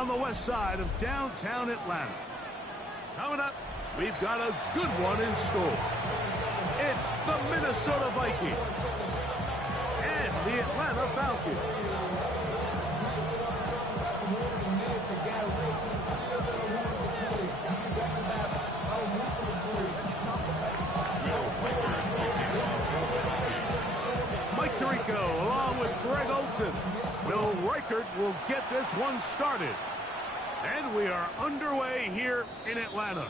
on the west side of downtown Atlanta. Coming up, we've got a good one in store. It's the Minnesota Vikings and the Atlanta Falcons. Mike Tirico along with Greg Olsen. Will Reichert will get this one started. And we are underway here in Atlanta.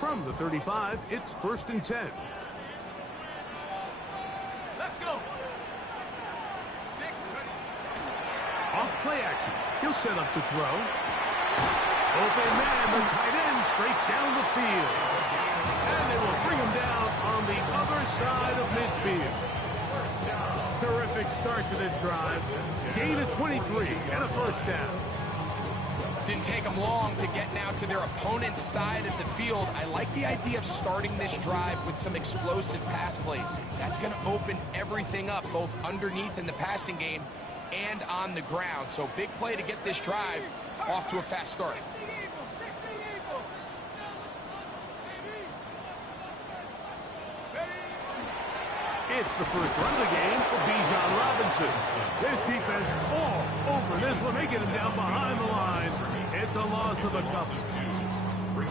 From the 35, it's 1st and 10. Let's go. Off play action. He'll set up to throw. Open man, the tight end, straight down the field. And they will bring him down on the other side of midfield. Terrific start to this drive. Gain of 23 and a 1st down. Didn't take them long to get now to their opponent's side of the field. I like the idea of starting this drive with some explosive pass plays. That's going to open everything up, both underneath in the passing game and on the ground. So big play to get this drive off to a fast start. It's the first run of the game for Bijan Robinson. This defense all over this one. They get him down behind the line. It's a loss of a couple.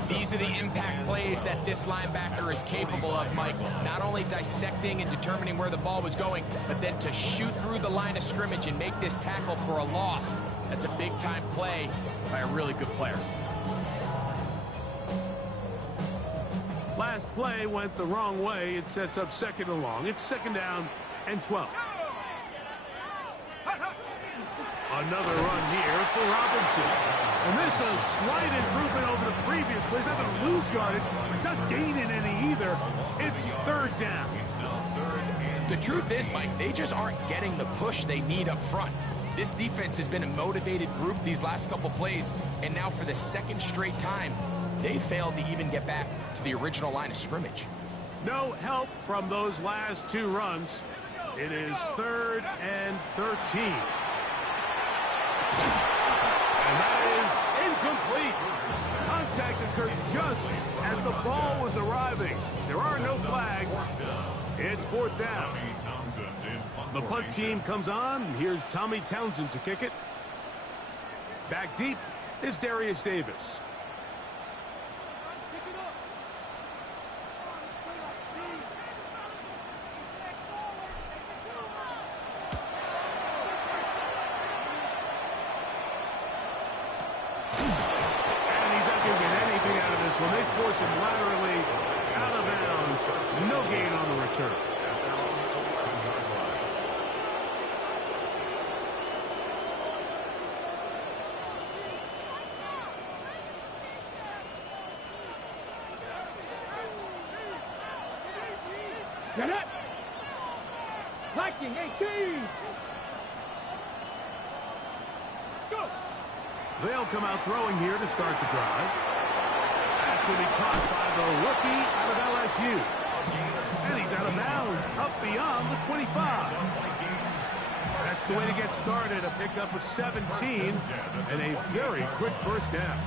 These are the impact plays that this linebacker is capable of, Mike. Not only dissecting and determining where the ball was going, but then to shoot through the line of scrimmage and make this tackle for a loss. That's a big-time play by a really good player. Last play went the wrong way. It sets up 2nd and long. It's 2nd down and 12. Another run here for Robinson. And this is a slight improvement over the previous plays. Not going to lose yardage, but not gaining any either. It's 3rd down. The truth is, Mike, they just aren't getting the push they need up front. This defense has been a motivated group these last couple plays, and now for the 2nd straight time, they failed to even get back to the original line of scrimmage. No help from those last 2 runs. It is 3rd and 13. And that is incomplete. Contact occurred just as the ball was arriving. There are no flags. It's 4th down. The punt team comes on. Here's Tommy Townsend to kick it. Back deep is Darius Davis. When they force him laterally out of bounds, no gain on the return. Get it! Viking 18! Let's go! They'll come out throwing here to start the drive. Will be caught by the rookie out of LSU. And he's out of bounds, up beyond the 25. That's the way to get started, a pickup of 17 and a very quick 1st down.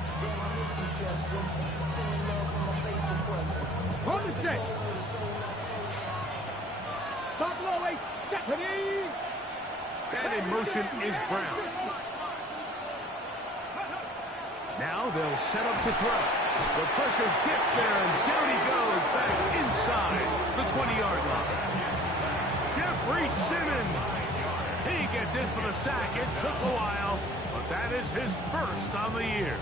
Hold the check. Top low, Stephanie. And in motion is Brown. Now they'll set up to throw. The pressure gets there, and down he goes back inside the 20-yard line. Jeffrey Simmons. He gets in for the sack. It took a while, but that is his 1st on the year.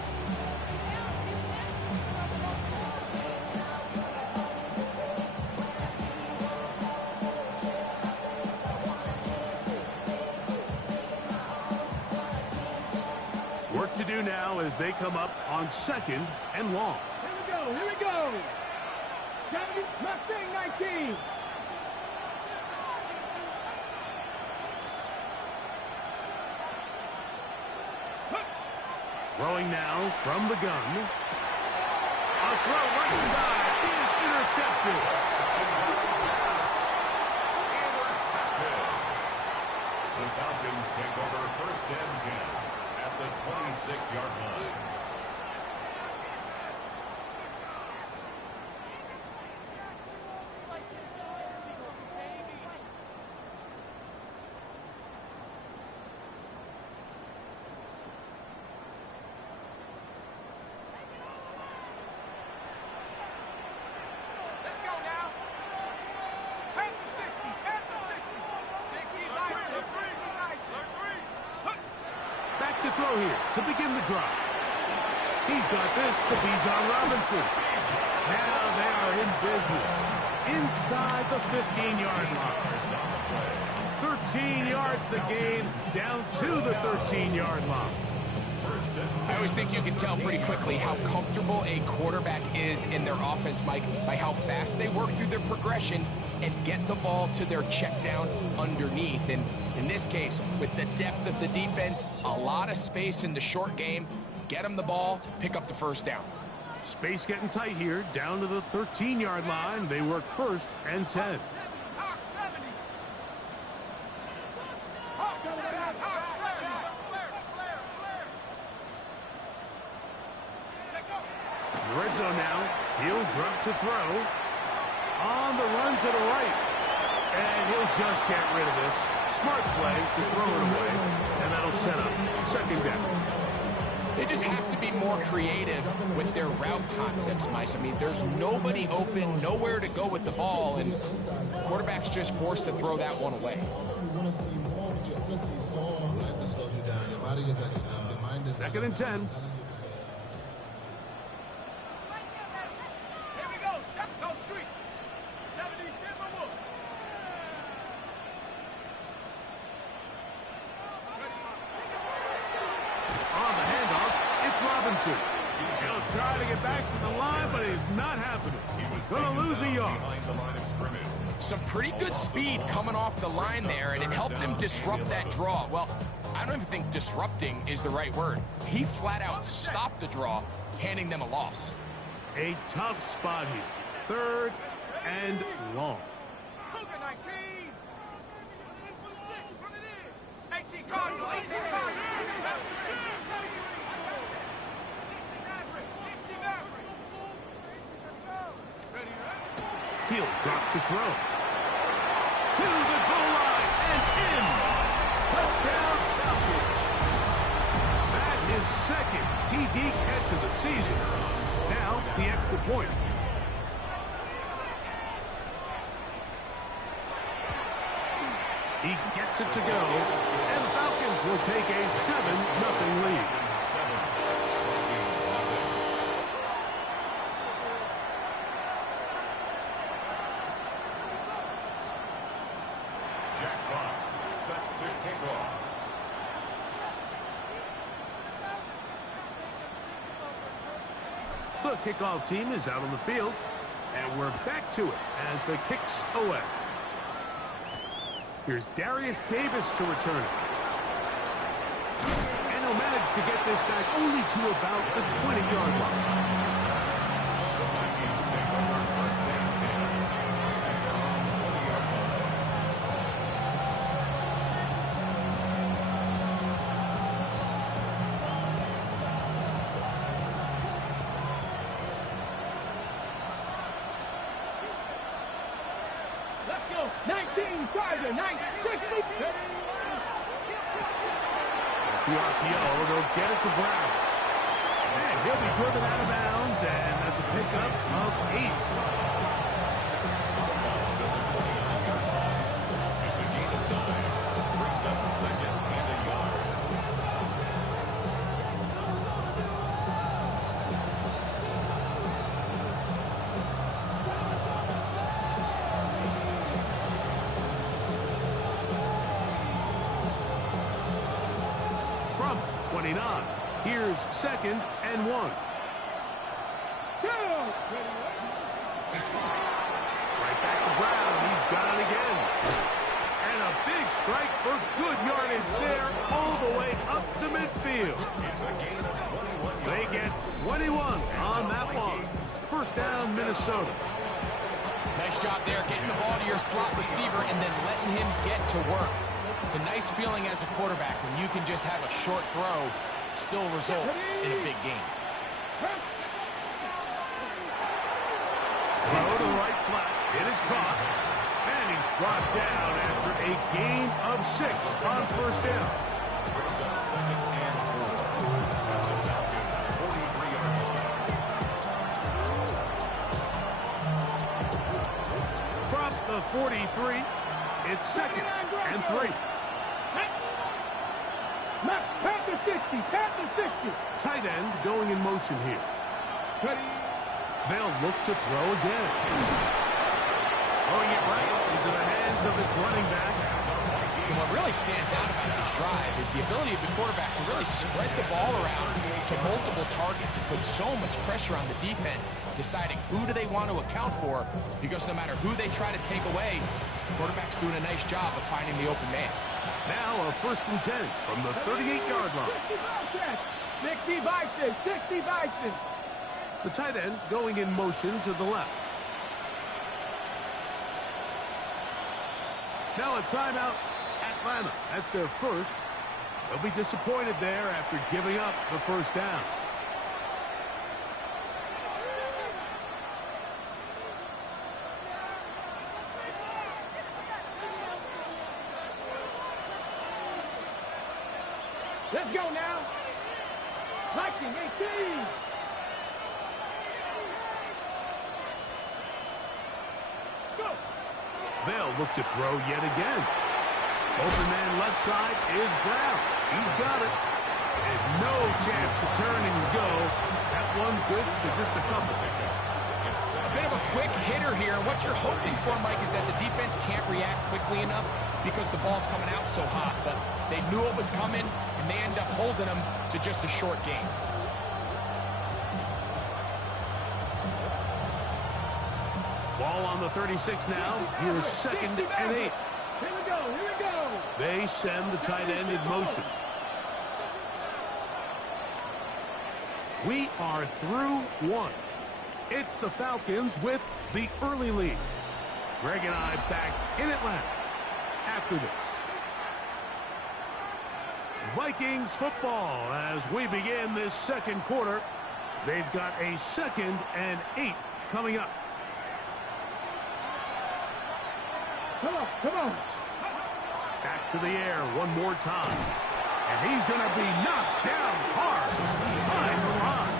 work to do now as they come up on 2nd and long. Here we go. 70, Mustang 19. Throwing now from the gun. A throw right side is intercepted. The Falcons take over 1st and 10 at the 26-yard line. To throw here to begin the drive. He's got this to Bijan Robinson. Now they are in business inside the 15-yard line. 13 yards the gain, down to the 13-yard line. I always think you can tell pretty quickly how comfortable a quarterback is in their offense, Mike, by how fast they work through their progression and get the ball to their check down underneath. And in this case, with the depth of the defense, a lot of space in the short game, get them the ball, pick up the 1st down. Space getting tight here, down to the 13-yard line. They work 1st and 10. Red zone now. He'll drop to throw. On the run to the right. And he'll just get rid of this. Smart play to throw it away. And that'll set up 2nd down. They just have to be more creative with their route concepts, Mike. I mean, there's nobody open, nowhere to go with the ball, and the quarterback's just forced to throw that one away. 2nd and 10. Robinson. He'll try to get back to the line, but it's not happening. He's going to lose a yard. Some pretty good speed coming off the line there, and it helped him disrupt that draw. Well, I don't even think disrupting is the right word. He flat out stopped the draw, handing them a loss. A tough spot here. 3rd and long. 18 Cardinal, 18 Cardinal. He'll drop to throw. To the goal line and in. Touchdown, Falcons. That is 2nd TD catch of the season. Now the extra point. He gets it to go, and the Falcons will take a 7-0 lead. The kickoff team is out on the field, and we're back to it as the kick's away. Here's Darius Davis to return it. And he'll manage to get this back only to about the 20-yard line. Let's go. 19, Charger, 960. The RPO, they'll get it to Brown. And he'll be driven out of bounds, and that's a pickup of 8. It's a gain of 9. Brings up 2nd and a yard. From 29. Here's 2nd and 1. Right back to Brown. He's got it again. And a big strike for good yardage there all the way up to midfield. They get 21 on that one. First down, Minnesota. Nice job there getting the ball to your slot receiver and then letting him get to work. It's a nice feeling as a quarterback when you can just have a short throw still result in a big game. Throw to the right flat. It is caught. And he's brought down after a gain of 6 on first down. From the 43, it's 2nd and 3. Pass the 60, pass the 60. Tight end going in motion here. They'll look to throw again. Throwing it right into the hands of his running back. And what really stands out about this drive is the ability of the quarterback to really spread the ball around to multiple targets and put so much pressure on the defense, deciding who do they want to account for, because no matter who they try to take away, the quarterback's doing a nice job of finding the open man. Now a 1st and 10 from the 38-yard line. 60 Vikings, 60 Vikings. The tight end going in motion to the left. Now a timeout, Atlanta. That's their first. They'll be disappointed there after giving up the first down. Let's go now. Viking 18. Go. They'll look to throw yet again. Open man left side is Brown. He's got it. And no chance to turn and go. That one good for just a couple. A bit of a quick hitter here. And what you're hoping for, Mike, is that the defense can't react quickly enough because the ball's coming out so hot. But they knew it was coming, and they end up holding them to just a short game. Ball on the 36 now. Here's 2nd and 8. Here we go, here we go. They send the tight end in motion. We are through 1. It's the Falcons with the early lead. Greg and I back in Atlanta after this. Vikings football as we begin this second quarter. They've got a 2nd and 8 coming up. Come on, come on. Back to the air one more time. And he's going to be knocked down hard behind the line.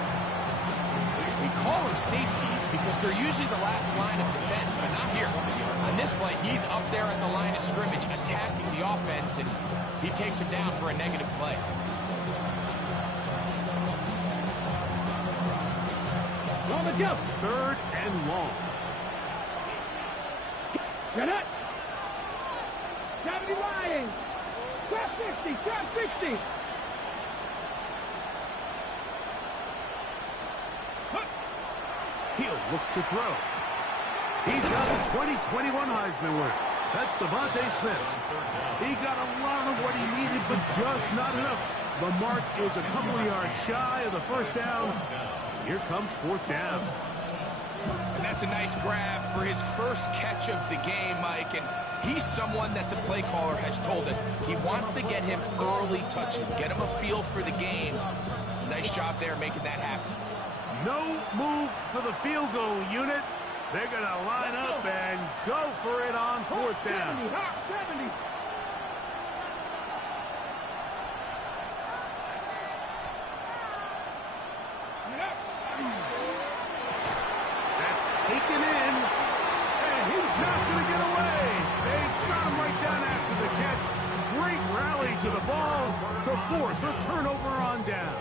We call them safeties because they're usually the last line of defense, but not here. On this play, he's up there at the line of scrimmage attacking the offense, and he takes him down for a negative play. On the jump. 3rd and long. Get it. 70 Lions. Trap 60, trap 60. He'll look to throw. He's got a 2021 Heisman winner. That's Devontae Smith. He got a lot of what he needed, but just not enough. The mark is a couple of yards shy of the first down. Here comes 4th down. And that's a nice grab for his first catch of the game, Mike. And he's someone that the play caller has told us he wants to get him early touches, get him a feel for the game. Nice job there making that happen. No move for the field goal unit. They're going to line up and go for it on 4th down. 70, hot 70. That's taken in, and he's not going to get away. They've got him right down after the catch. Great rally to the ball to force a turnover on down.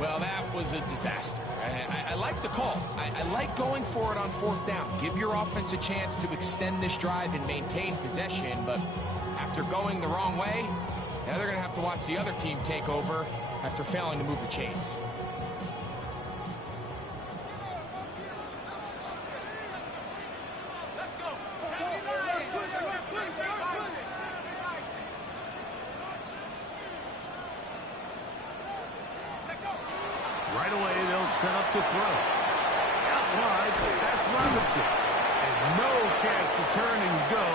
Well, that was a disaster. I like the call. I like going for it on 4th down. Give your offense a chance to extend this drive and maintain possession, but after going the wrong way, now they're going to have to watch the other team take over after failing to move the chains. Right away, they'll set up to throw. Out wide, that's Robinson. And no chance to turn and go.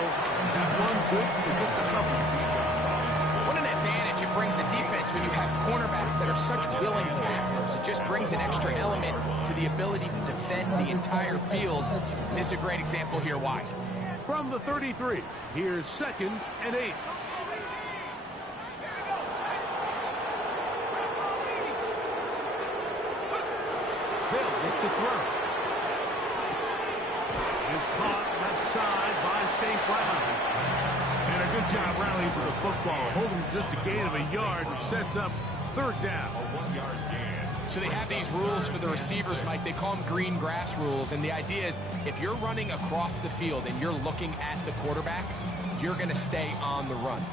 That one good for just a couple. What an advantage it brings a defense when you have cornerbacks that are such willing tacklers. It just brings an extra element to the ability to defend the entire field. And this is a great example here why. From the 33, here's 2nd and 8. They'll look to throw. Is caught left side by St. Brown. And a good job rallying for the football. Holding just a gain of a yard, which sets up 3rd down. A 1-yard gain. So they have these rules for the receivers, Mike. They call them green grass rules. And the idea is if you're running across the field and you're looking at the quarterback, you're going to stay on the run.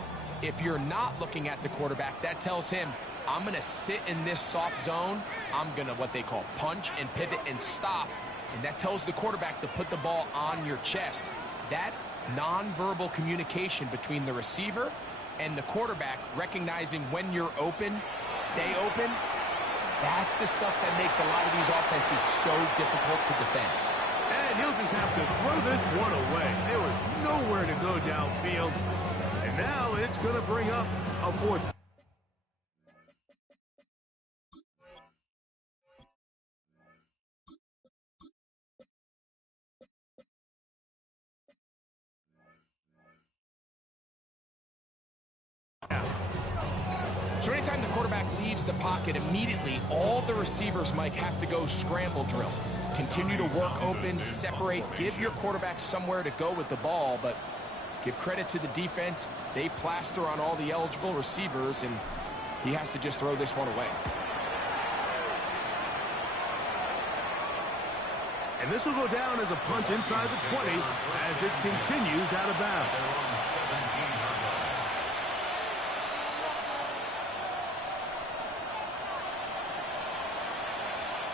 If you're not looking at the quarterback, that tells him, I'm going to sit in this soft zone. I'm going to what they call punch and pivot and stop. And that tells the quarterback to put the ball on your chest. That nonverbal communication between the receiver and the quarterback, recognizing when you're open, stay open, that's the stuff that makes a lot of these offenses so difficult to defend. And he'll just have to throw this one away. There was nowhere to go downfield. And now it's going to bring up a 4th. So anytime the quarterback leaves the pocket, immediately all the receivers, Mike, have to go scramble drill. Continue to work open, separate, give your quarterback somewhere to go with the ball, but give credit to the defense. They plaster on all the eligible receivers, and he has to just throw this one away. And this will go down as a punt inside the 20 as it continues out of bounds.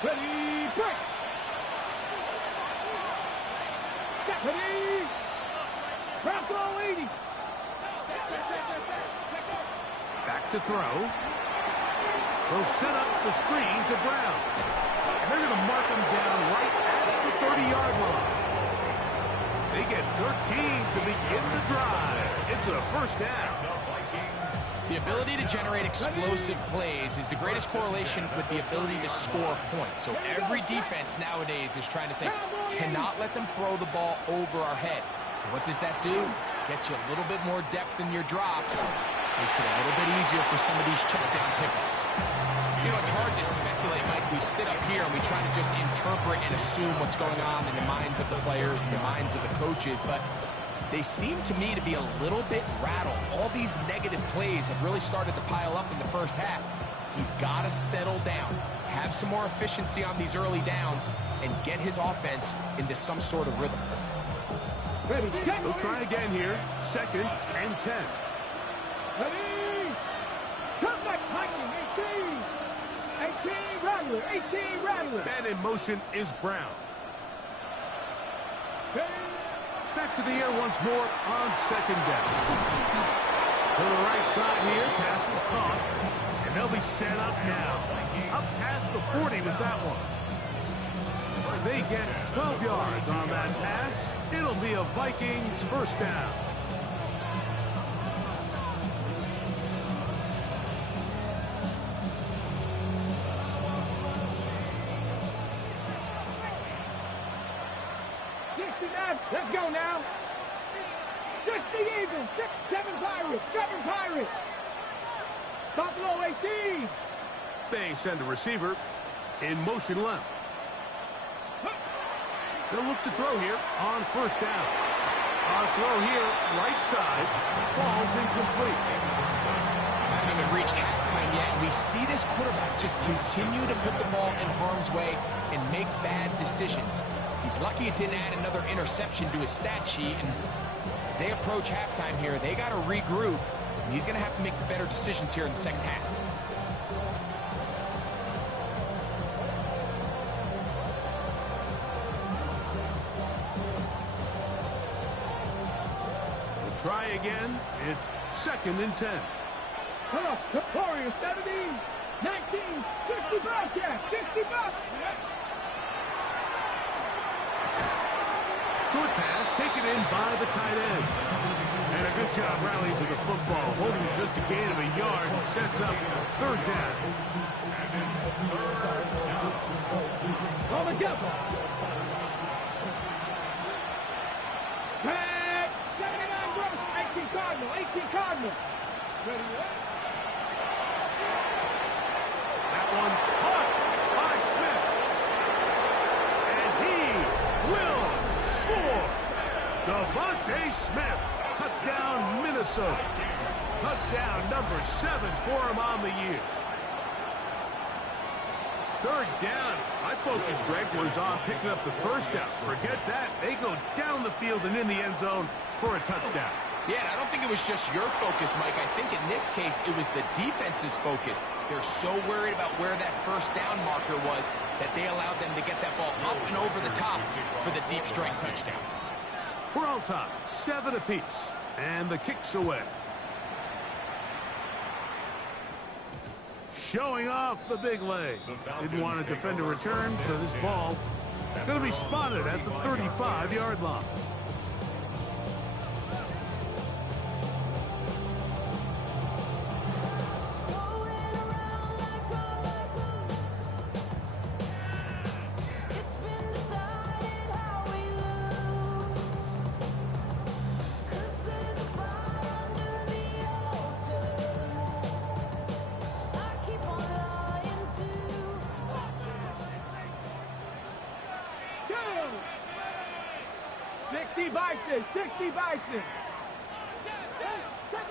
Ready, break! Ready! Ground throw 80! Back to throw. They'll set up the screen to Brown. And they're going to mark him down right at the 30-yard line. They get 13 to begin the drive. It's a 1st down. The ability to generate explosive plays is the greatest correlation with the ability to score points. So every defense nowadays is trying to say, cannot let them throw the ball over our head. And what does that do? Get you a little bit more depth in your drops. Makes it a little bit easier for some of these check down pickups. You know, it's hard to speculate, Mike. We sit up here and we try to just interpret and assume what's going on in the minds of the players and the minds of the coaches, but they seem to me to be a little bit rattled. All these negative plays have really started to pile up in the 1st half. He's got to settle down, have some more efficiency on these early downs, and get his offense into some sort of rhythm. Ready, check! They'll try again here. 2nd and 10. Ready! Come back, Viking! 18! 18, Rattler! 18, Rattler! And in motion is Brown. Back to the air once more on 2nd down. To the right side here, pass is caught. And they'll be set up now. Up past the 40 with that one. They get 12 yards on that pass. It'll be a Vikings 1st down. Let's go now. 60 Eagles, 7 Pirates, 7 Pirates. Buffalo 18. They send a receiver in motion left. They'll look to throw here on 1st down. On throw here, right side, falls incomplete. Hasn't even reached halftime yet, and we see this quarterback just continue to put the ball in harm's way and make bad decisions. He's lucky it didn't add another interception to his stat sheet, and as they approach halftime here, they got to regroup, and he's going to have to make the better decisions here in the 2nd half. try again. It's 2nd and 10. Hello, Warriors, 70, 19, 60 bucks, yeah, 60 bucks. Short pass taken in by the tight end. And a good job rallying to the football. Holding just a gain of a yard and sets up 3rd down. On the go. Tag, 79 gross, 18 Cardinal, 18 Cardinal. That one caught by Smith. And he will score. Devontae Smith. Touchdown, Minnesota. Touchdown number 7 for him on the year. 3rd down. My focus, Greg, was on picking up the 1st down. Forget that. They go down the field and in the end zone for a touchdown. Yeah, and I don't think it was just your focus, Mike. I think in this case, it was the defense's focus. They're so worried about where that 1st down marker was that they allowed them to get that ball up and over the top for the deep strike touchdown. We're all tied, 7 apiece, and the kick's away. Showing off the big leg. Didn't want to defend a return, so this ball going to be spotted at the 35-yard line. Bison, 60 Bison.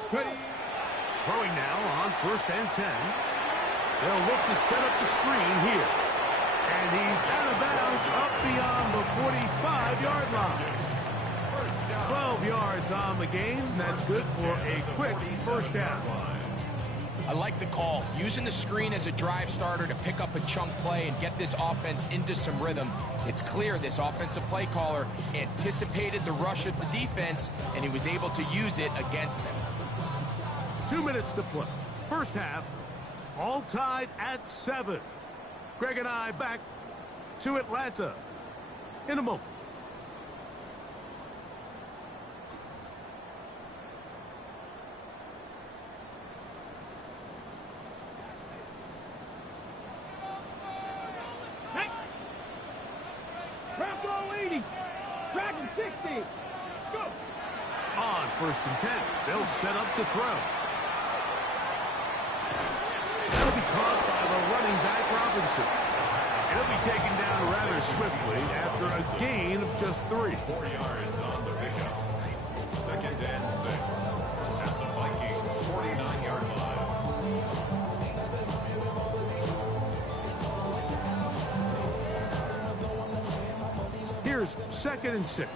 Throwing now on 1st and 10. They'll look to set up the screen here. And he's out of bounds up beyond the 45-yard line. 12 yards on the game. That's good for a quick 1st down. I like the call. Using the screen as a drive starter to pick up a chunk play and get this offense into some rhythm. It's clear this offensive play caller anticipated the rush of the defense, and he was able to use it against them. 2 minutes to play. 1st half, all tied at 7. Greg and I back to Atlanta in a moment. Dragon 60. Go. On 1st and 10. They'll set up to throw. That'll be caught by the running back Robinson. He'll be taken down rather swiftly after a gain of just 3. 4 yards on the pickup. 2nd and 6. At the Vikings 49-yard line. Here's 2nd and 6.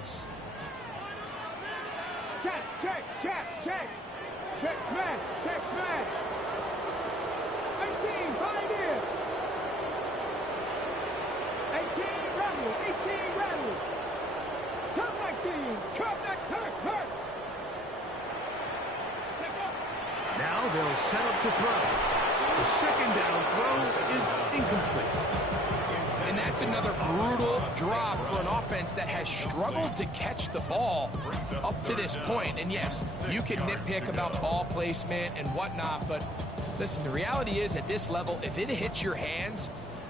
Check. Check, smash. 18, Pioneer. 18, Rattle. Come back, hurt. Now they'll set up to throw. The 2nd down throw is incomplete. And that's another brutal drop for an offense that has struggled to catch the ball up to this point. And yes, you can nitpick about ball placement and whatnot, but listen, the reality is at this level, if it hits your hands,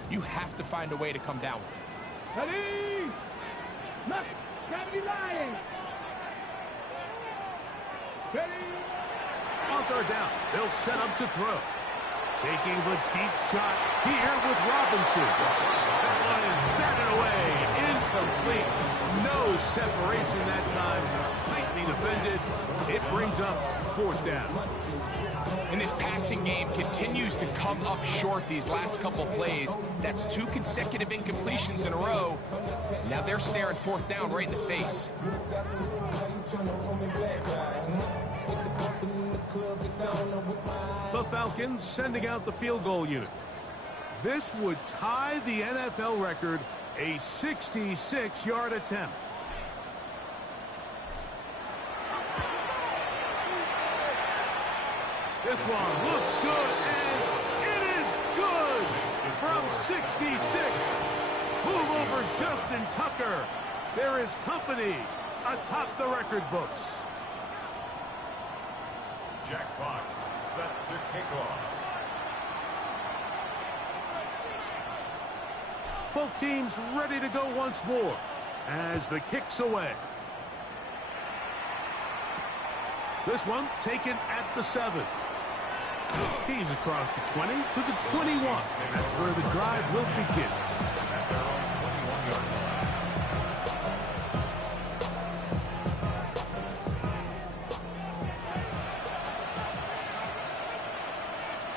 you have to find a way to come down with it. Ready? Look, 70 Lions. Ready? On 3rd down, they'll set up to throw. Taking the deep shot here with Robinson. That one is batted away. Incomplete. No separation that time. Tightly defended. It brings up 4th down. And this passing game continues to come up short these last couple plays. That's 2 consecutive incompletions in a row. Now they're staring 4th down right in the face. The Falcons sending out the field goal unit. This would tie the NFL record, a 66-yard attempt. This one looks good, and it is good from 66. Move over Justin Tucker. There is company atop the record books. Jack Fox set to kick off. Both teams ready to go once more as the kick's away. This one taken at the 7. He's across the 20 to the 21. That's where the drive will begin. At their own 21-yard line.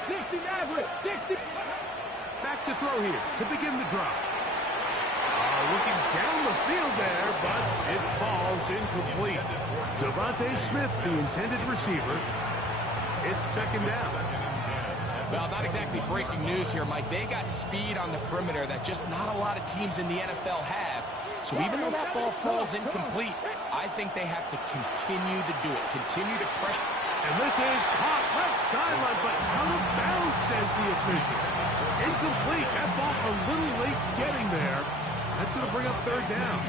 60 average, 60. Back to throw here to begin the drive. Looking down the field there, but it falls incomplete. Devontae Smith, the intended receiver. It's second down. Well, not exactly breaking news here, Mike. They got speed on the perimeter that just not a lot of teams in the NFL have. So even though that ball falls incomplete, I think they have to continue to do it. Continue to pressure. And this is caught left sideline, but out of bounds, says the official. Incomplete. That ball a little late getting there. That's going to bring up third down.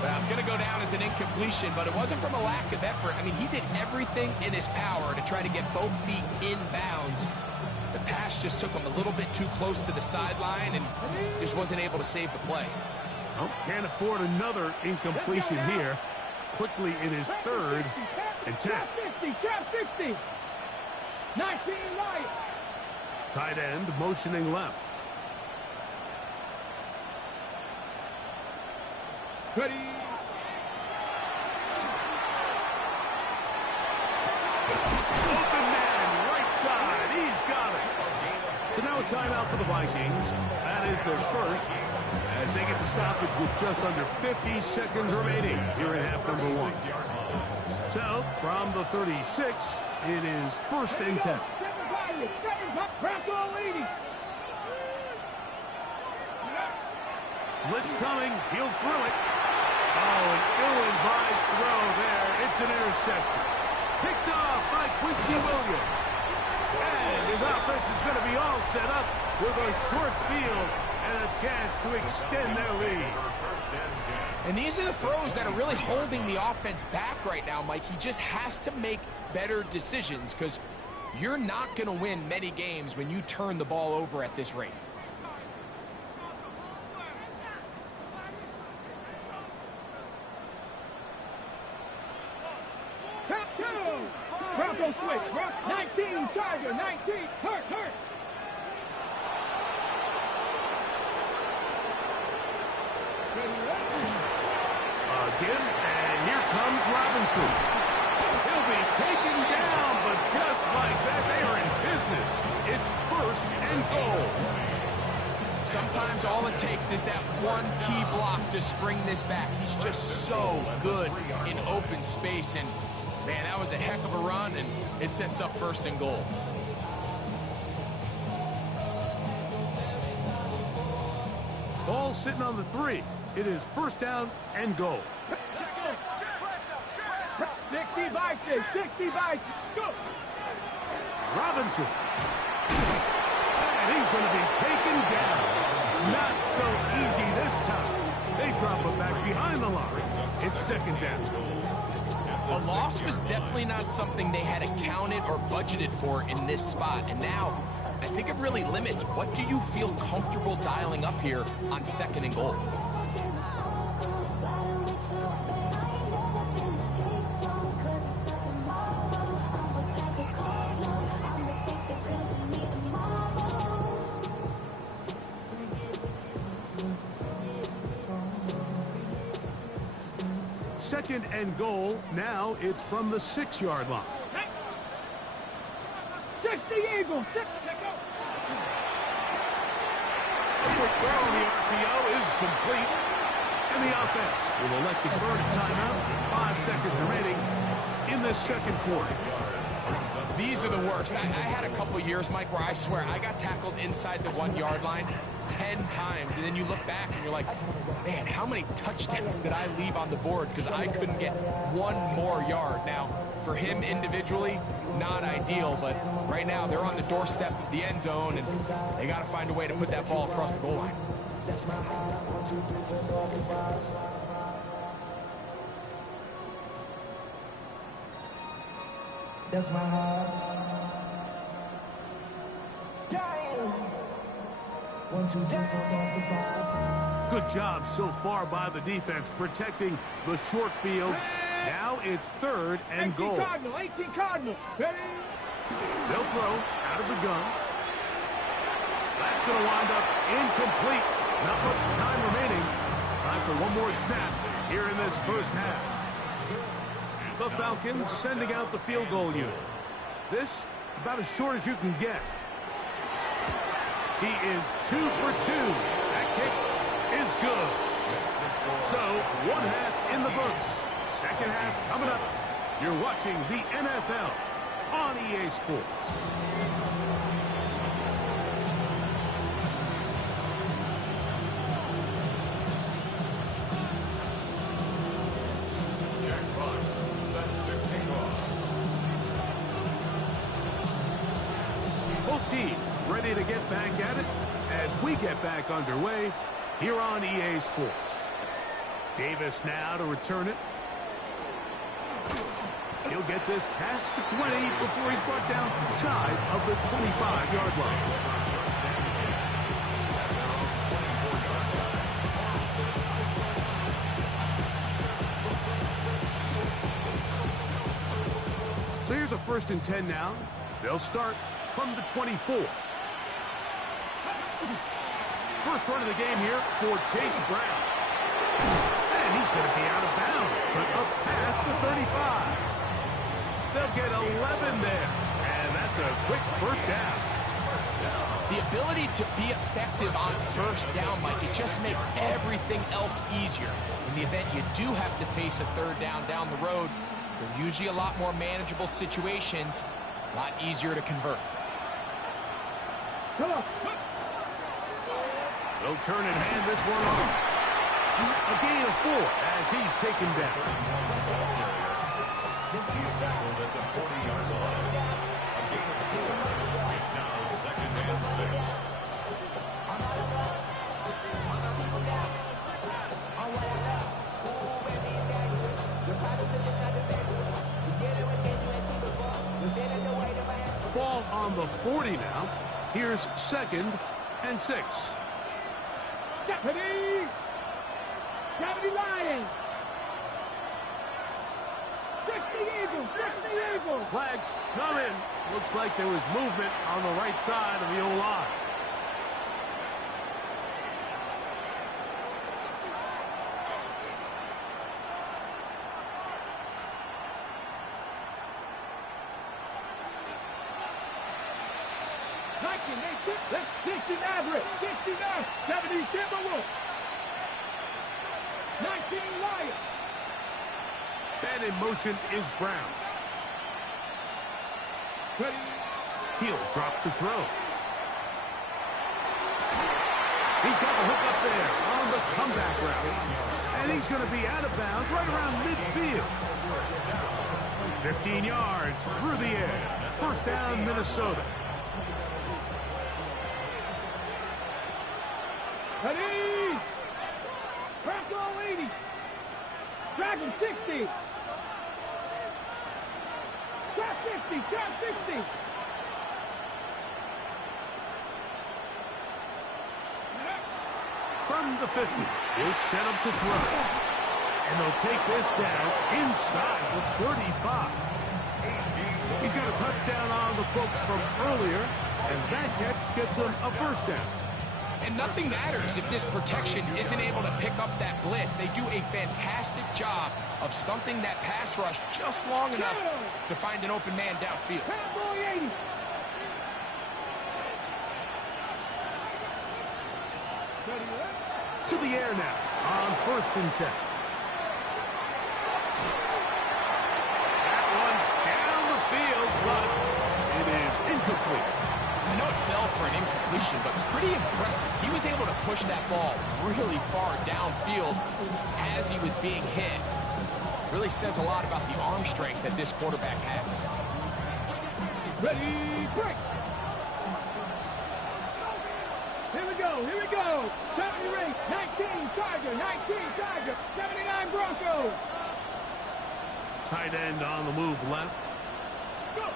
Well, it's going to go down as an incompletion, but it wasn't from a lack of effort. I mean, he did everything in his power to try to get both feet in bounds. The pass just took him a little bit too close to the sideline and just wasn't able to save the play. Well, can't afford another incompletion here. Quickly it is third and 10. Trap 60, trap 60. 19 right. Tight end motioning left. Ready. Open man, right side. He's got it. So now a timeout for the Vikings. That is their first, as they get the stoppage with just under 50 seconds remaining here in half number 1. So from the 36, it is first and 10. Blitz coming. He'll throw it. Oh, an ill-advised throw there. It's an interception. Picked off by Quincy Williams. And his offense is going to be all set up with a short field and a chance to extend their lead. And these are the throws that are really holding the offense back right now, Mike. He just has to make better decisions because you're not going to win many games when you turn the ball over at this rate. Bronco switch. 19, Charger, 19. Hurt. Again, and here comes Robinson. He'll be taken down, but just like that, they are in business. It's first and goal. Sometimes all it takes is that one key block to spring this back. He's just so good in open space, and man, that was a heck of a run, and it sets up first and goal. Ball sitting on the 3. It is first down and goal. 60 Vikings, 60 Vikings. Go. Robinson. And he's going to be taken down. Not so easy this time. They drop him back behind the line. It's second down. A loss was definitely not something they had accounted or budgeted for in this spot. And now, I think it really limits what do you feel comfortable dialing up here on second and goal. Second and goal. Now it's from the 6-yard line. 60 Eagles. 60. The quick throw on the RPO is complete. And the offense will elect to burn a timeout. 5 seconds remaining in the second quarter. These are the worst. I had a couple years, Mike, where I swear I got tackled inside the 1-yard line 10 times, and then you look back and you're like, man, how many touchdowns did I leave on the board because I couldn't get one more yard? Now, For him individually, not ideal, but right now they're on the doorstep of the end zone, and they got to find a way to put that ball across the goal line. That's my heart. Good job so far by the defense protecting the short field. Now it's 3rd and goal. 18 Cardinals. Ready? They'll throw out of the gun. That's going to wind up incomplete. Not much time remaining. Time for one more snap here in this first half. The Falcons sending out the field goal unit. This about as short as you can get. He is 2 for 2. That kick is good. So, one half in the books. Second half coming up. You're watching the NFL on EA Sports. Both teams ready to get back at it as we get back underway here on EA Sports. Davis now to return it. He'll get this past the 20 before he's brought down shy of the 25-yard line. So here's a 1st and 10 now. They'll start from the 24. First run of the game here for Chase Brown. And he's going to be out of bounds, but up past the 35. They'll get 11 there, and that's a quick first down. The ability to be effective on first down, Mike, it just makes everything else easier. In the event you do have to face a 3rd down the road, they're usually a lot more manageable situations, a lot easier to convert. Come on. They'll turn and hand this one off. A gain of 4 as he's taken down. He's tackled at the 40-yard line. A gain of 4. It's now 2nd and 6. Ball on the 40 now. Here's 2nd and 6. Deputy! Deputy Lions! 60 Eagles! 60 Eagles! Flags coming. Looks like there was movement on the right side of the O-line. That's 60 Maverick, 69, 70 Timberwolves, 19 Lions. And in motion is Brown. Ready? He'll drop to throw. He's got the hook up there on the comeback route. And he's going to be out of bounds right around midfield. 15 yards through the air. First down, Minnesota. Ready? Bronco 80. Dragon 60. Trap 60. Trap 60. From the 50, he'll set up to throw. And they'll take this down inside the 35. He's got a touchdown on the books from earlier, and that catch gets him a first down. And nothing matters if this protection isn't able to pick up that blitz. They do a fantastic job of stumping that pass rush just long enough to find an open man downfield. Cowboy 80. To the air now on 1st and 10. That one down the field, but it is incomplete. I know it fell for an incompletion, but pretty impressive. He was able to push that ball really far downfield as he was being hit. Really says a lot about the arm strength that this quarterback has. Ready, break. Here we go, here we go. 70 race, 19 Tiger, 19 Tiger, 79 Broncos. Tight end on the move left. Go.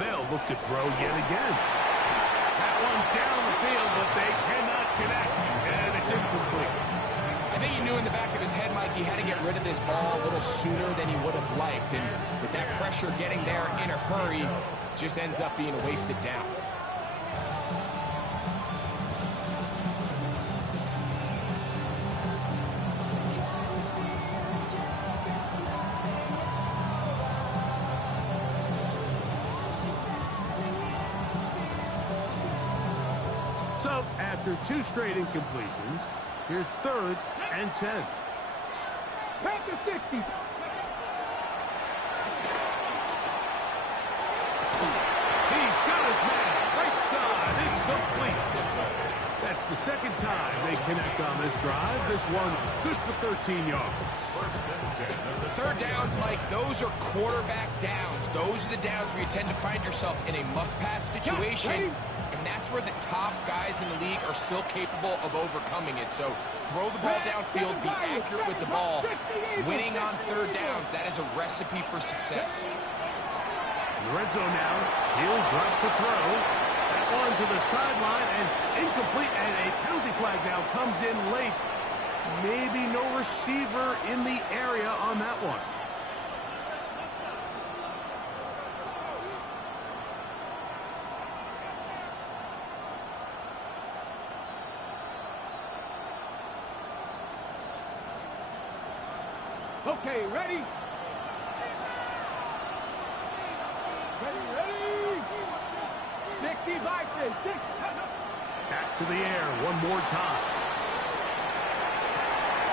They'll look to throw yet again. That one down the field, but they cannot connect, and it's incomplete. I think he knew in the back of his head, Mike, he had to get rid of this ball a little sooner than he would have liked. And with that pressure getting there in a hurry, just ends up being a wasted down. So, after 2 straight incompletions, here's 3rd and 10. Back to 60. He's got his man. Right side. It's complete. That's the 2nd time they connect on this drive. This one good for 13 yards. The 3rd downs, Mike, those are quarterback downs. Those are the downs where you tend to find yourself in a must-pass situation. And that's where the top guys in the league are still capable of overcoming it. So throw the ball downfield, be accurate with the ball. Winning on 3rd downs, that is a recipe for success. In the red zone now, he'll drop to throw. That one to the sideline and incomplete, and a penalty flag now comes in late. Maybe no receiver in the area on that one. Okay, ready? Ready? 60 Vikings, 6. Back to the air one more time.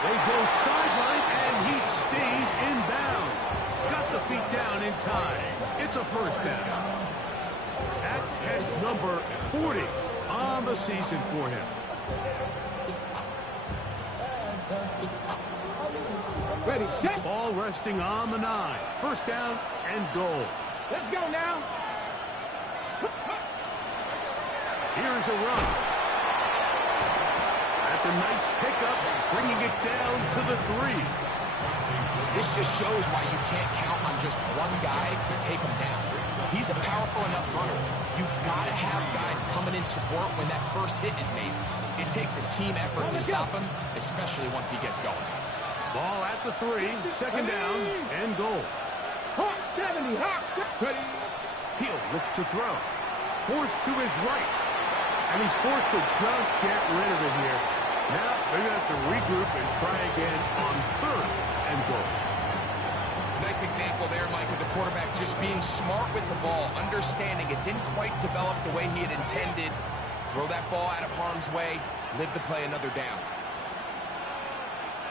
They go sideline, and he stays in bounds. Got the feet down in time. It's a 1st down. That's catch number 40 on the season for him. Ready, set. Ball resting on the 9. 1st down and goal. Let's go now. Here's a run. That's a nice pickup, bringing it down to the 3. This just shows why you can't count on just one guy to take him down. He's a powerful enough runner. You've got to have guys coming in support when that first hit is made. It takes a team effort to stop him, especially once he gets going. Ball at the 3, 2nd down and goal. Hot 70, hot. Ready? He'll look to throw. Forced to his right. And he's forced to just get rid of it here. Now they're going to have to regroup and try again on 3rd and goal. Nice example there, Mike, of the quarterback just being smart with the ball, understanding it didn't quite develop the way he had intended. Throw that ball out of harm's way, live to play another down.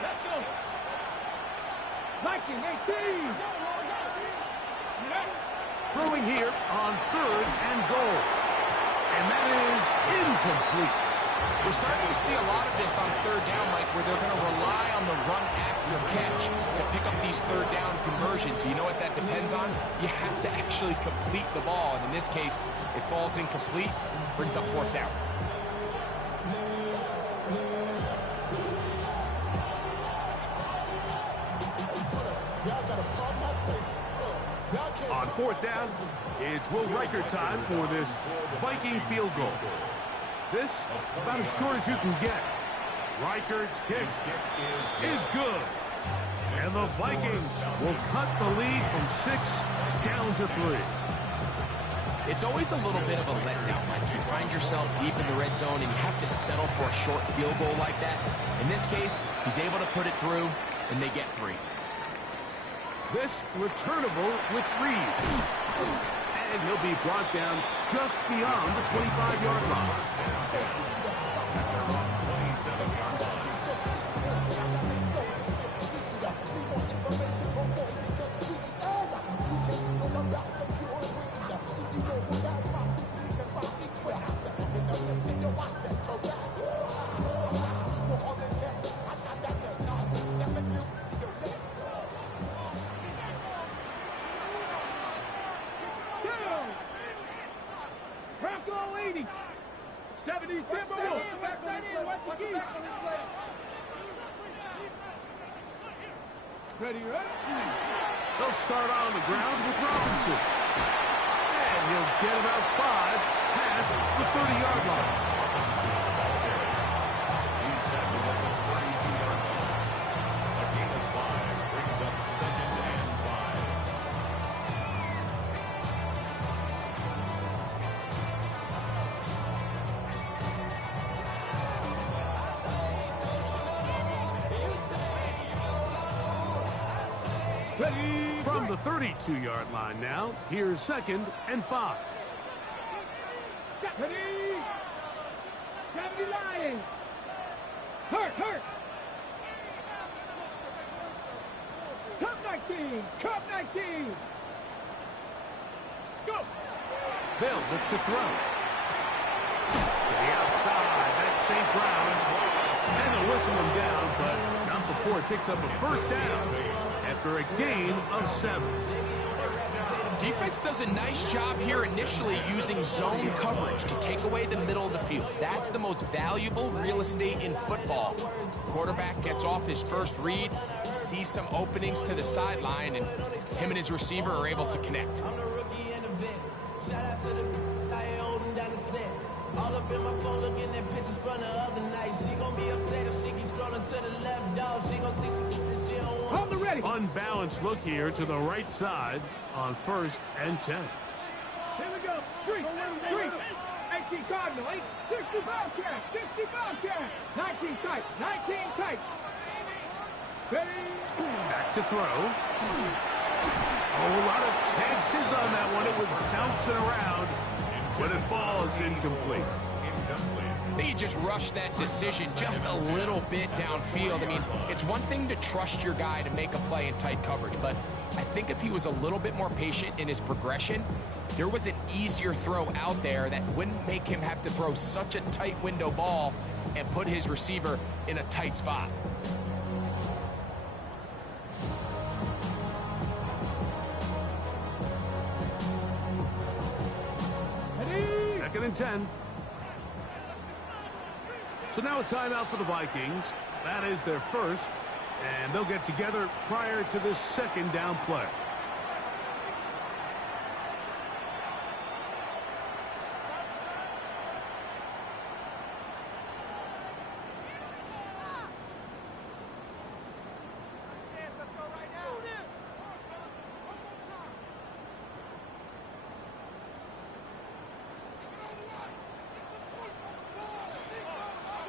Let's go. Viking 18. Throwing here on 3rd and goal. And that is incomplete. We're starting to see a lot of this on 3rd down, Mike, where they're going to rely on the run after catch to pick up these 3rd down conversions. You know what that depends on? You have to actually complete the ball. And in this case, it falls incomplete, brings up 4th down. On 4th down, it's Will Reichert time for this Viking field goal. This, about as short as you can get. Reichert's kick is good. And the Vikings will cut the lead from 6 down to 3. It's always a little bit of a letdown. Like you find yourself deep in the red zone and you have to settle for a short field goal like that. In this case, he's able to put it through, and they get 3. This returnable with Reed. And he'll be brought down just beyond the 25-yard line. 27-yard line. 80. 70 Timberwolves. Ready, right? They'll start on the ground with Robinson. And he'll get about 5 past the 30-yard line. He's tackled at the 32-yard line. A gain of 5 brings up 2nd and 5. Ready. From the 32-yard line now, here's 2nd and 5. Ready. 70 Lions. Hurt. Cup 19. Cup 19. Scoop. They'll look to throw. To the outside, that's St. Brown. And they'll whistle him down, but not before it picks up a first down after a gain of 7. Defense does a nice job here initially using zone coverage to take away the middle of the field. That's the most valuable real estate in football. Quarterback gets off his first read, sees some openings to the sideline, and him and his receiver are able to connect. I'm the rookie and the vet. Shout out to the I ain't holding down the set. All up in my phone looking at pictures from the other night. She gon' be upset if she keeps scrolling to the left, dog. She gon' see some that she don't want. Hold the ready. Unbalanced look here to the right side on 1st and 10. Here we go. 3. 18 Cardinal. 60 Bobcat. 60 Bobcat. 19 tight. 19 tight. Ready. Back to throw. Oh, a lot of chances on that one. It was bouncing around, but it falls incomplete. I think he just rushed that decision just a little bit downfield. I mean, it's one thing to trust your guy to make a play in tight coverage, but I think if he was a little bit more patient in his progression, there was an easier throw out there that wouldn't make him have to throw such a tight window ball and put his receiver in a tight spot. Ready. 2nd and 10. So now a timeout for the Vikings. That is their first, and they'll get together prior to this 2nd down play.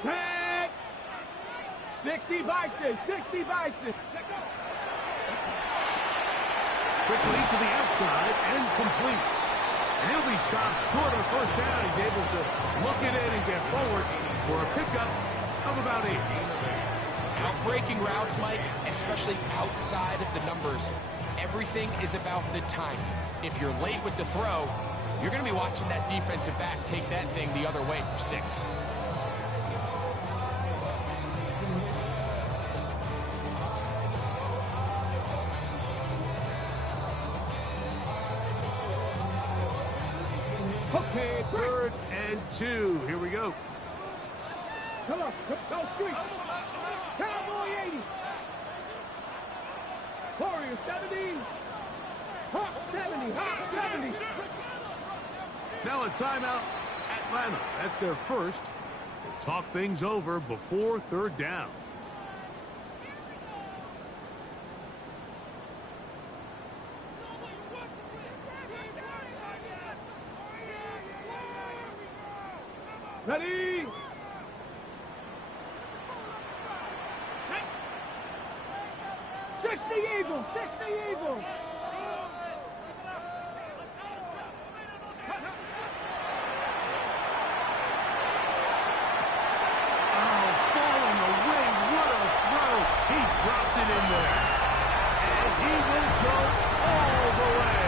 Tag. 60 Vikings. 60 Vikings. Quickly to the outside and complete. And he'll be stopped short of 1st down. He's able to look it in and get forward for a pickup of about 8. Outbreaking routes, Mike, especially outside of the numbers, everything is about the timing. If you're late with the throw, you're going to be watching that defensive back take that thing the other way for 6. Okay, 3rd and 2. Here we go. Come on, go street. Cowboy 80. Warrior 70. Hawk 70. Hawk 70. Now a timeout, Atlanta. That's their first. Talk things over before 3rd down. Ready. 60 Eagles. 60 Eagles. Falling away, what a throw. He drops it in there. And he will go all the way.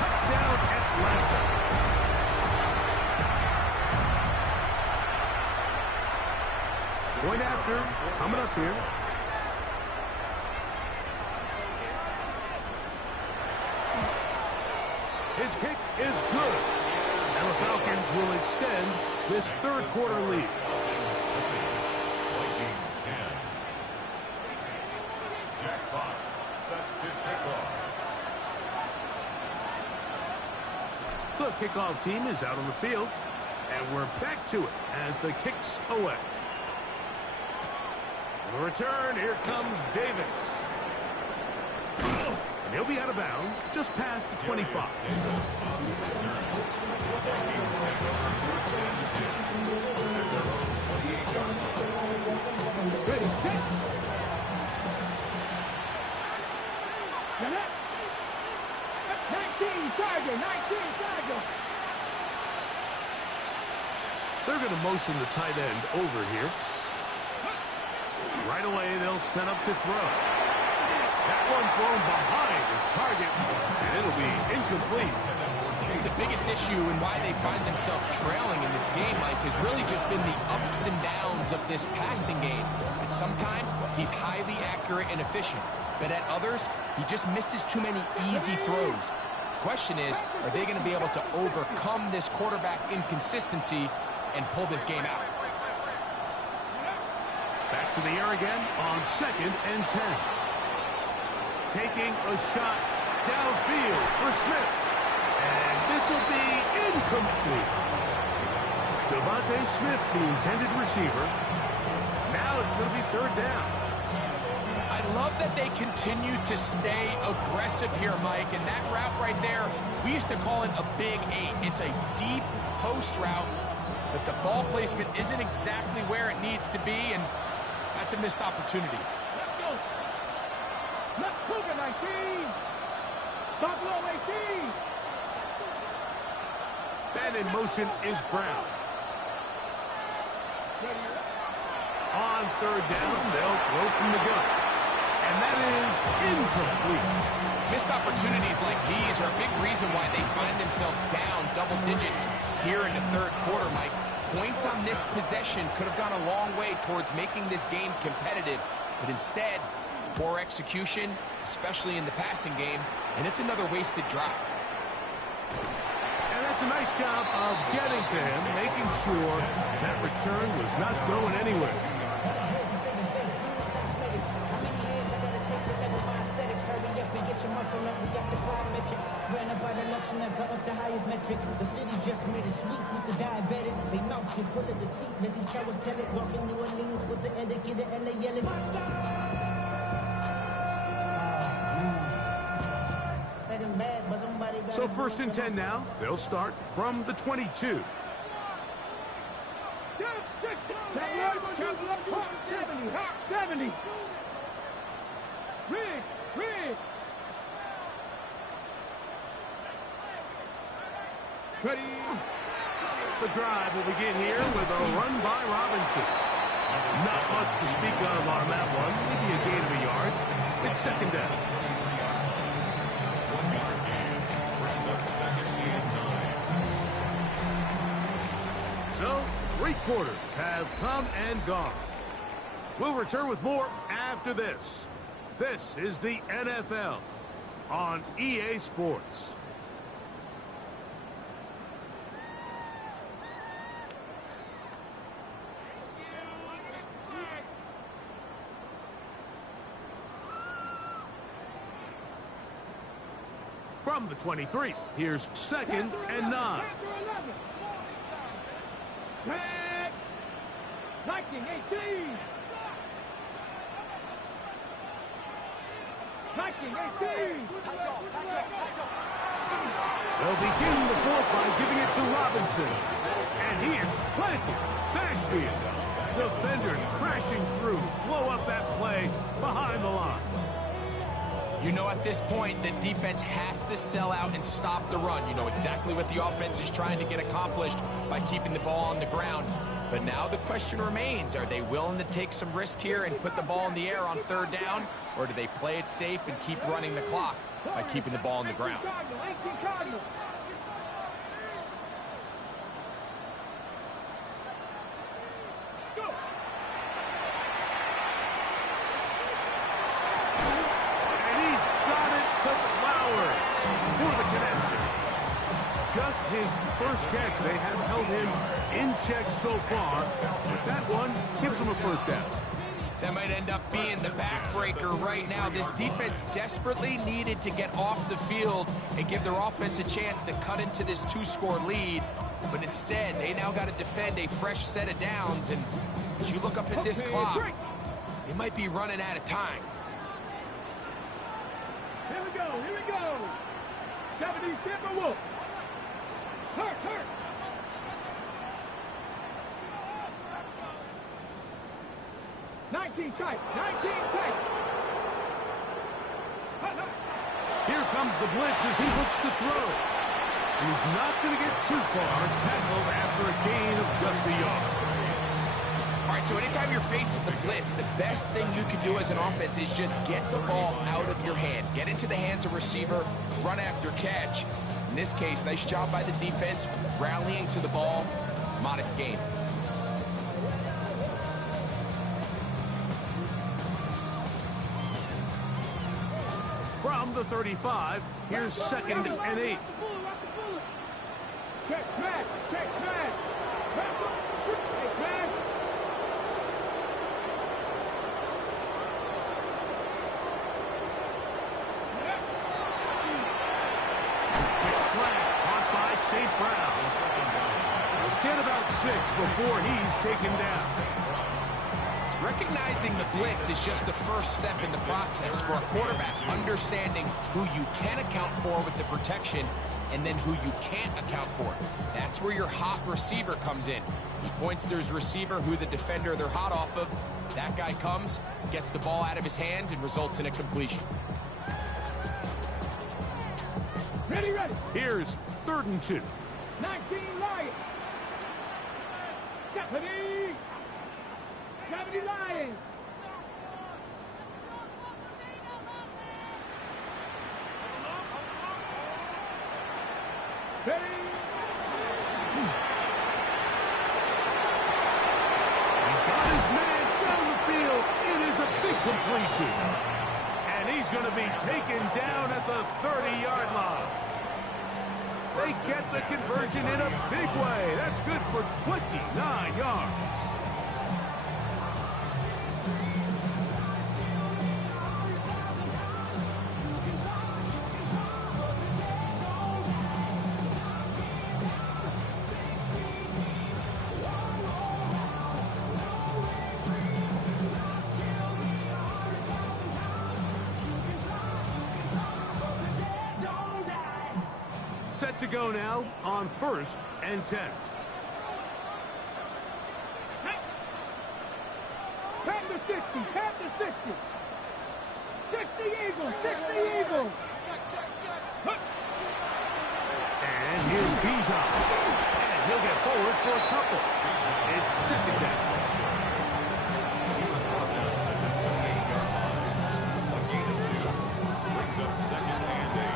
Touchdown, Atlanta. Point after, coming up here. His kick is good. And the Falcons will extend this third quarter lead. Vikings 10. Jack Fox set to kick off. The kickoff team is out on the field, and we're back to it as the kick's away. On the return, here comes Davis. And he'll be out of bounds just past the 25. Ready, kick. 19 Tiger, 19 Tiger. They're going to motion the tight end over here. Right away, they'll set up to throw. That one thrown behind his target, and it'll be incomplete. The biggest issue and why they find themselves trailing in this game, Mike, has really just been the ups and downs of this passing game. And sometimes he's highly accurate and efficient, but at others, he just misses too many easy throws. Question is, are they going to be able to overcome this quarterback inconsistency and pull this game out? Back to the air again on 2nd and 10. Taking a shot downfield for Smith. And this will be incomplete. Devontae Smith, the intended receiver. Now it's going to be 3rd down. I love that they continue to stay aggressive here, Mike. And that route right there, we used to call it a big 8. It's a deep post route, but the ball placement isn't exactly where it needs to be, and that's a missed opportunity. Let's go. Let's Cougar 19. Buffalo 18. And in motion is Brown. On 3rd down, they'll throw from the gun. And that is incomplete. Missed opportunities like these are a big reason why they find themselves down double digits here in the 3rd quarter, Mike. Points on this possession could have gone a long way towards making this game competitive, but instead, poor execution, especially in the passing game, and it's another wasted drive. And that's a nice job of getting to him, making sure that return was not going anywhere. The highest metric. The city just made it sweet with the diabetic. They mouth get full of deceit. Let these cowards tell it. Walking New Orleans with the etiquette of LA yelling. So 1st and 10 now. They'll start from the 22. 70. Rig. Ready. The drive will begin here with a run by Robinson. Not much to speak of on that one. Maybe a gain of a yard. It's 2nd down. So, 3 quarters have come and gone. We'll return with more after this. This is the NFL on EA Sports. From the 23, here's 2nd and 9. Red. 1918. 1918. They'll begin the 4th by giving it to Robinson. And he is planted backfield. Defenders crashing through, blow up that play behind the line. You know at this point the defense has to sell out and stop the run. You know exactly what the offense is trying to get accomplished by keeping the ball on the ground. But now the question remains, are they willing to take some risk here and put the ball in the air on 3rd down? Or do they play it safe and keep running the clock by keeping the ball on the ground? just his first catch. They have held him in check so far, but that one gives him a first down. That might end up being the backbreaker right now. This defense desperately needed to get off the field and give their offense a chance to cut into this 2-score lead. But instead, they now got to defend a fresh set of downs. And as you look up at this clock, they might be running out of time. Here we go, here we go. 70 Timberwolves. Hurt. 19 tight. Here comes the blitz as he looks to throw. He's not going to get too far, tackled after a gain of just a yard. All right, so anytime you're facing the blitz, the best thing you can do as an offense is just get the ball out of your hand. Get into the hands of receiver, run after catch. In this case, nice job by the defense, rallying to the ball, modest gain. From the 35, here's 2nd and 8. Check back. Caught by St. Brown. Get about 6 before he's taken down. Recognizing the blitz is just the first step in the process for a quarterback, understanding who you can account for with the protection and then who you can't account for. That's where your hot receiver comes in. He points to his receiver, who the defender they're hot off of. That guy comes, gets the ball out of his hand, and results in a completion. Ready. Here's 3rd and 2. 19 Lions. 70 Lions. Ready. He's got his man down the field. It is a big completion. And he's going to be taken down at the 30-yard line. They get the conversion in a big way. That's good for 29 yards. Set to go now on 1st and 10. Pat the 60. 60 Eagles. And here's Bijan. And he'll get forward for a couple. It's 2nd down. He was brought down at the 28-yard line. A gain of 2 brings up 2nd and 8.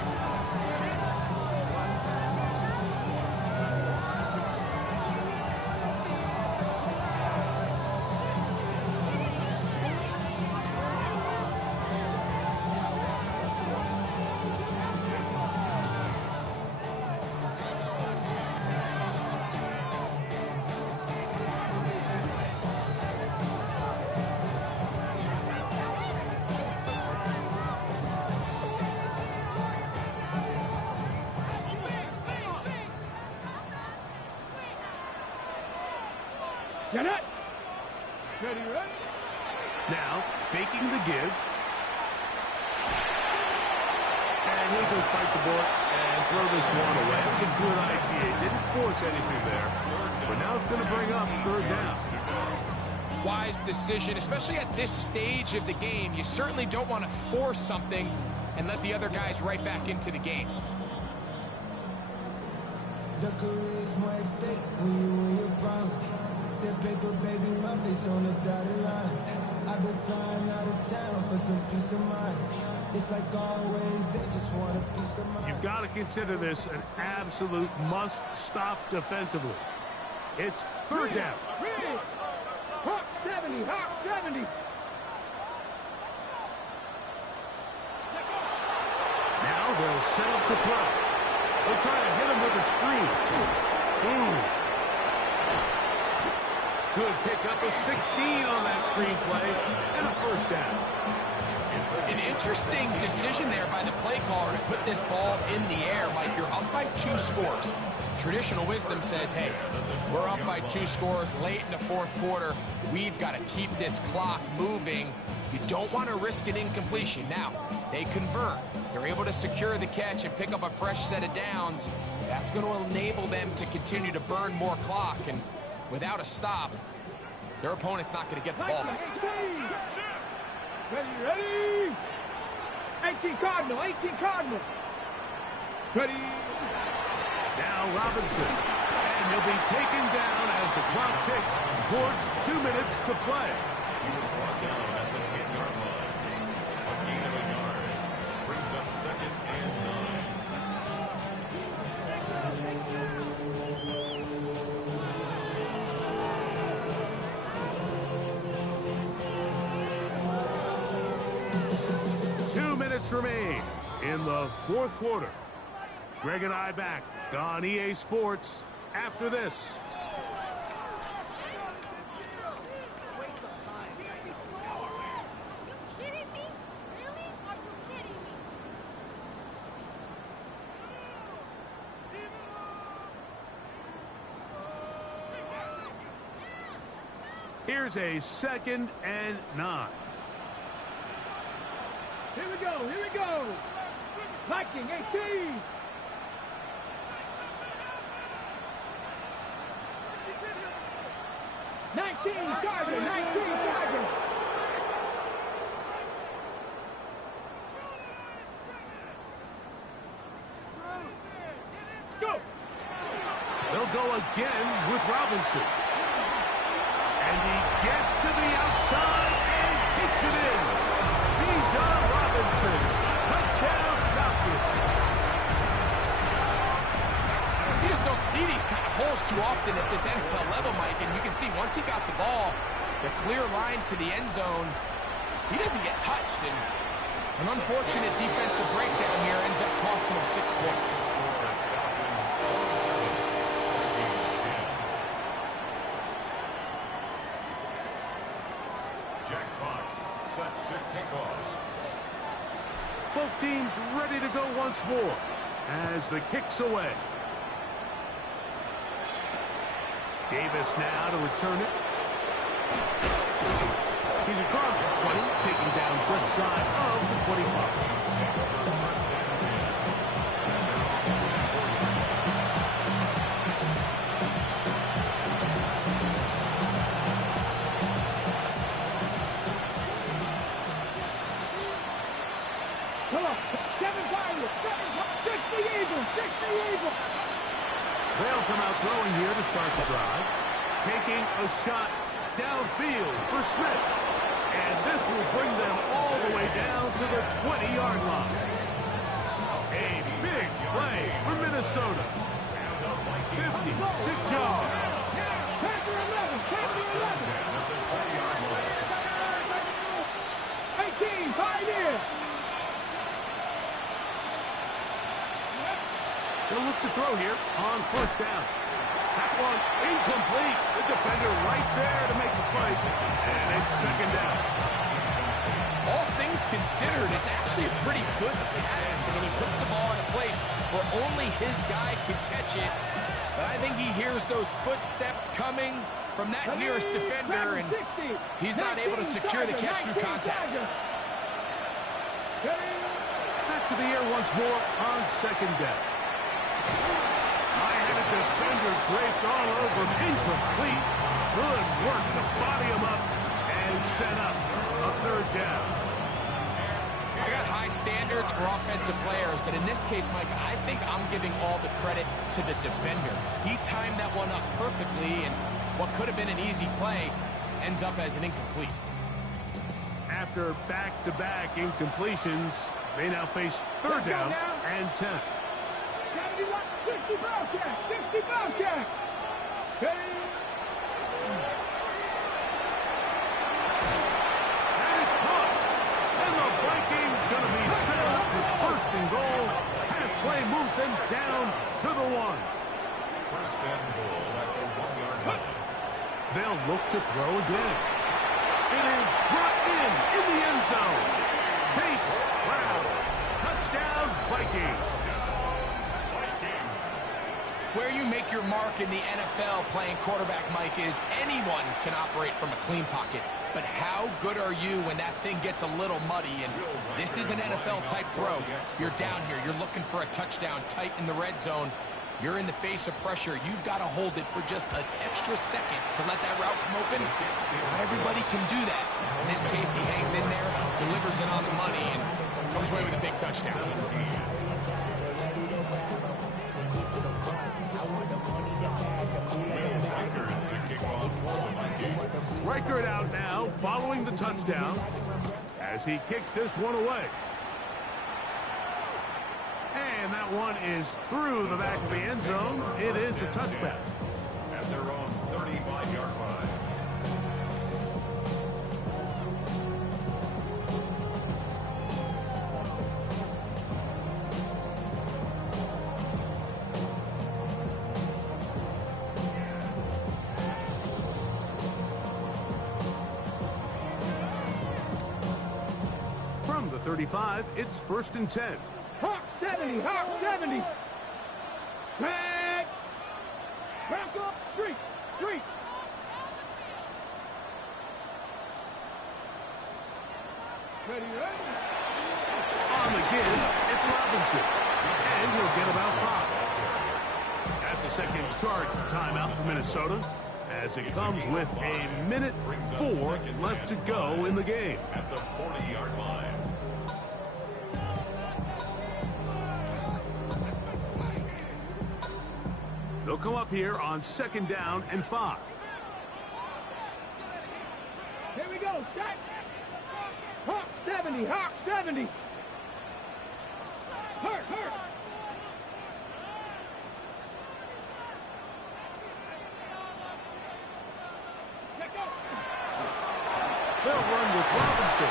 Get it. Ready. Now, faking the give. And he'll just bite the bullet and throw this one away. It was a good idea. Didn't force anything there. But now it's going to bring up 3rd down. Wise decision, especially at this stage of the game. You certainly don't want to force something and let the other guys right back into the game. The career is more at stake when you're proud. That paper, baby, my face on the dotted line. I've been flying out of town for some peace of mind. It's like always, they just want a piece of mind. You've got to consider this an absolute must-stop defensively. It's 3rd down. Hawk 70. Now they'll set up to throw. They're trying to hit him with a screen. Boom. Good pickup of 16 on that screen play, and a first down. An interesting decision there by the play caller to put this ball in the air. Mike, you're up by 2 scores. Traditional wisdom says, hey, we're up by 2 scores late in the fourth quarter. We've got to keep this clock moving. You don't want to risk an incompletion. Now, they convert. They're able to secure the catch and pick up a fresh set of downs. That's going to enable them to continue to burn more clock. And without a stop, their opponent's not going to get the ball back. Ready? 18 Cardinal, 18 Cardinal. Ready. Now Robinson, and he'll be taken down as the clock ticks towards 2 minutes to play. He was brought down at the 10-yard line. A gain of a yard brings up 2nd and 9. 2 minutes remain in the fourth quarter. Greg and I back on EA Sports after this. Here's a 2nd and 9. Here we go. Viking, 18. Chargers, 19 Chargers. Go. They'll go again with Robinson. And he gets to the outside and takes it in. Bijan Robinson, touchdown Falcons. You just don't see these kind of holes too often at this NFL level, Mike, and you can see once he got the ball, the clear line to the end zone, he doesn't get touched, and an unfortunate defensive breakdown here ends up costing him 6 points. Both teams ready to go once more as the kick's away. Davis now to return it. He's across the 20, taking down just shy of the 25. Come on, Kevin Byron, 6 the Eagles. They'll come out throwing here to start the drive. Taking a shot downfield for Smith. And this will bring them all the way down to the 20-yard line. A big play for Minnesota. 56 yards. Packer 11, Packer 11. 18, Pioneer. They'll look to throw here on first down. That one incomplete. The defender right there to make the play. And it's second down. All things considered, it's actually a pretty good pass. I mean, he puts the ball in a place where only his guy can catch it. But I think he hears those footsteps coming from that nearest defender, and he's not able to secure the catch through contact. Back to the air once more on second down. High-headed defender draped all over him. Incomplete. Good work to body him up and set up a third down. I got high standards for offensive players, but in this case, Mike, I think I'm giving all the credit to the defender. He timed that one up perfectly, and what could have been an easy play ends up as an incomplete. After back-to-back incompletions, they now face third down and 10. 60 Bobcat, 60 Bobcat. That is caught. And the Vikings going to be set up with first and goal. Pass play moves them down one. First and goal at the 1-yard line. They'll look to throw again. It is brought in the end zone. Chase Brown. Touchdown, Vikings. Where you make your mark in the NFL playing quarterback, Mike, is anyone can operate from a clean pocket. But how good are you when that thing gets a little muddy? And this is an NFL-type throw. You're down here. You're looking for a touchdown tight in the red zone. You're in the face of pressure. You've got to hold it for just an extra second to let that route come open. Not everybody can do that. In this case, he hangs in there, delivers it on the money, and comes away with a big touchdown. Reichert out now, following the touchdown, as he kicks this one away. And that one is through the back of the end zone. It is a touchback. At their own 35-yard line. From the 35, it's 1st and 10. Hawk 70, Hawk 70. Back. Back up, street. Ready, ready. On the give, it's Robinson. And he'll get about 5. That's a second charge timeout for Minnesota, as it comes with a minute 4 left to go in the game. At the 40-yard line. They'll come up here on 2nd down and 5. Here we go, set. Hawk 70, Hawk 70. Hurt. They'll run with Robinson.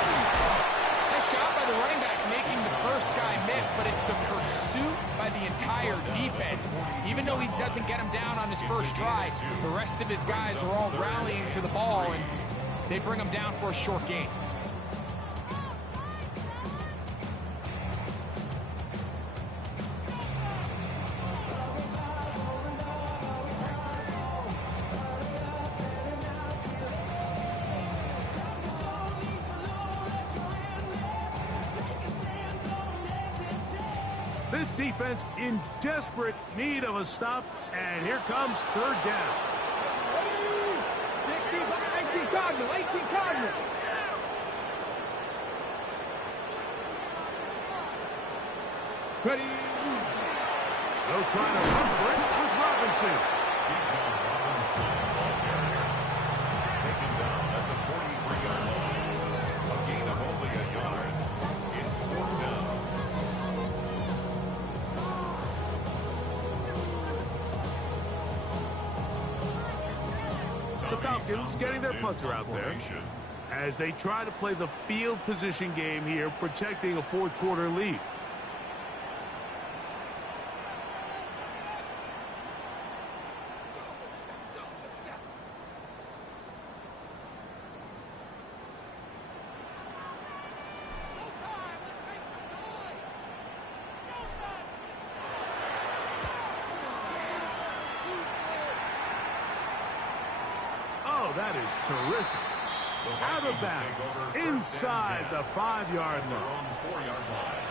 Nice job by the running back making the first guy miss, but it's the pursuit by the entire defense. Even though he doesn't get him down on his first try, the rest of his guys are all rallying to the ball, and they bring him down for a short gain. This defense in desperate need of a stop, and here comes 3rd down. 18 Cardinal. Ready. They'll try to run for it with Robinson. Taken down at the 43-yard line. A gain of only a yard. It's 4th down. The Falcons getting their punter out there as they try to play the field position game here, protecting a 4th quarter lead. Oh, that is terrific. Out of bounds, inside the 5-yard Their line. own 4-yard line.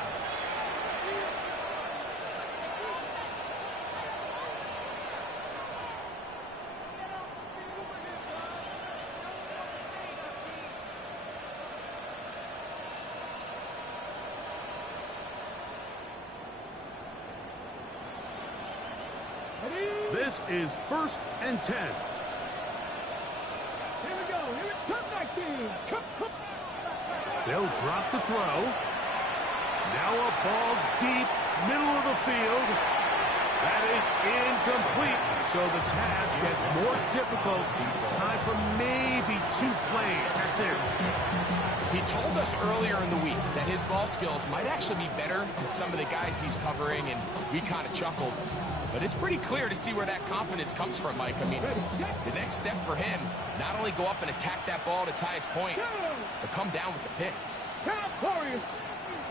This is 1st and 10. Here we go. Here it comes, 19. Come. They'll drop to throw. Now a ball deep, middle of the field. That is incomplete. So the task gets more difficult. Time for maybe 2 plays. That's it. He told us earlier in the week that his ball skills might actually be better than some of the guys he's covering, and we kind of chuckled. But it's pretty clear to see where that confidence comes from, Mike. I mean, the next step for him, not only go up and attack that ball to tie his point, but come down with the pick.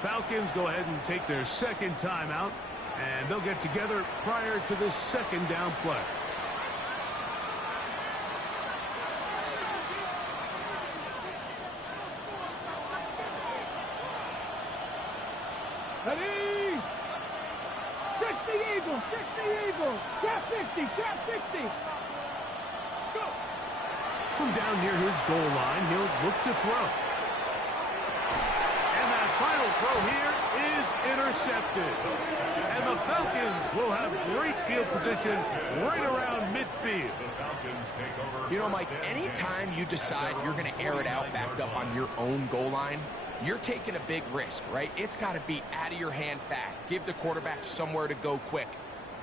Falcons go ahead and take their second timeout, and they'll get together prior to the second down play. Ready? 60 Eagles, 60 Eagles. Trap 50, trap 50. Let's go. From down near his goal line, he'll look to throw. And that final throw here is intercepted. And the Falcons will have great field position right around midfield. You know, Mike, anytime you decide you're going to air it out backed up on your own goal line, you're taking a big risk, right? It's got to be out of your hand fast. Give the quarterback somewhere to go quick.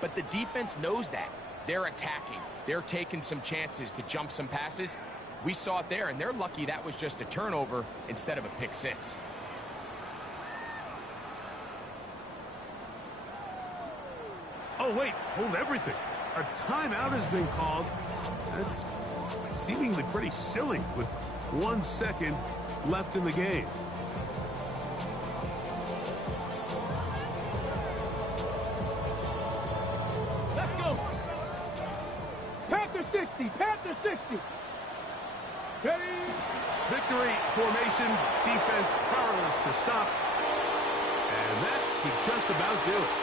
But the defense knows that. They're attacking. They're taking some chances to jump some passes. We saw it there, and they're lucky that was just a turnover instead of a pick six. Oh, wait, hold everything. A timeout has been called. That's seemingly pretty silly with 1 second left in the game. Let's go. Panther 60, Panther 60. Ready? Victory formation, defense powerless to stop. And that should just about do it.